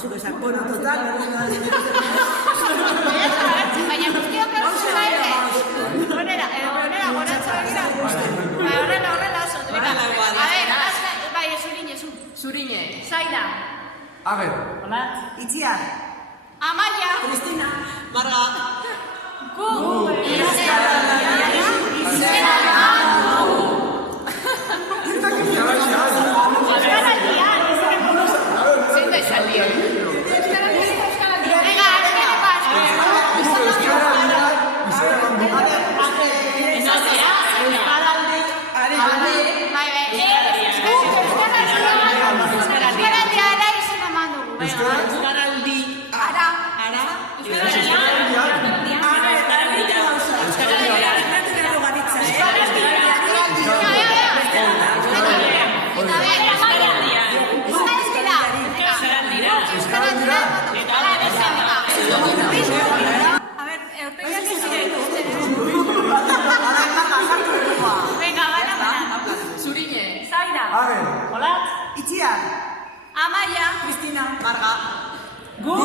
zuk esan, bueno, total, baina guztiok eusko baite. Horrela, goratza begira. Horrela oso. A ver, bai, Zurine. Zaida. Ager. Itziar. Amaia. Cristina. Marga. Gu. Ager. Itziar. Amaia. Cristina. Marga. Gu.